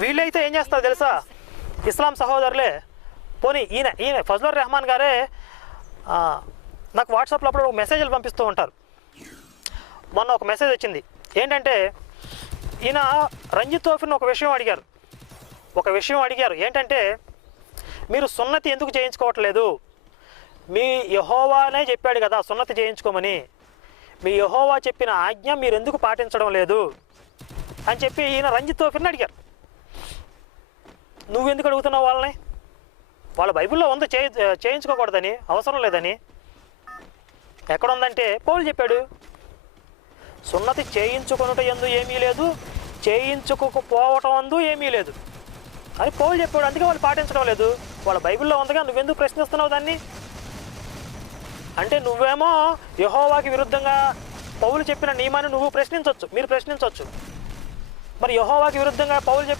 వీళ్ళైతే ఏం చేస్తారు తెలుసా, ఇస్లాం సహోదరులే. పోనీ ఈయన ఫజ్లుర్ రెహమాన్ గారే నాకు వాట్సాప్లో అప్పుడు మెసేజ్లు పంపిస్తూ ఉంటారు. మొన్న ఒక మెసేజ్ వచ్చింది ఏంటంటే, ఈయన రంజిత్ తోఫిని ఒక విషయం అడిగారు. ఏంటంటే, మీరు సున్నతి ఎందుకు చేయించుకోవట్లేదు? మీ యెహోవానే చెప్పాడు కదా సున్నతి చేయించుకోమని, మీ యెహోవా చెప్పిన ఆజ్ఞ మీరు ఎందుకు పాటించడం లేదు అని చెప్పి ఈయన రంజిత్ తోఫిని అడిగారు. నువ్వెందుకు అడుగుతున్నావు వాళ్ళని? వాళ్ళ బైబిల్లో ఉంది చేయించుకోకూడదని, అవసరం లేదని. ఎక్కడుందంటే పౌలు చెప్పాడు, సున్నతి చేయించుకొనుట యందు ఏమీ లేదు, చేయించుకోకపోవటం అందు ఏమీ లేదు అని పౌలు చెప్పాడు. అందుకే వాళ్ళు పాటించడం లేదు. వాళ్ళ బైబిల్లో ఉందిగా, నువ్వెందుకు ప్రశ్నిస్తున్నావు దాన్ని? అంటే నువ్వేమో యెహోవాకి విరుద్ధంగా పౌలు చెప్పిన నియమాన్ని నువ్వు మీరు ప్రశ్నించవచ్చు. మరి యెహోవాకి విరుద్ధంగా పౌలు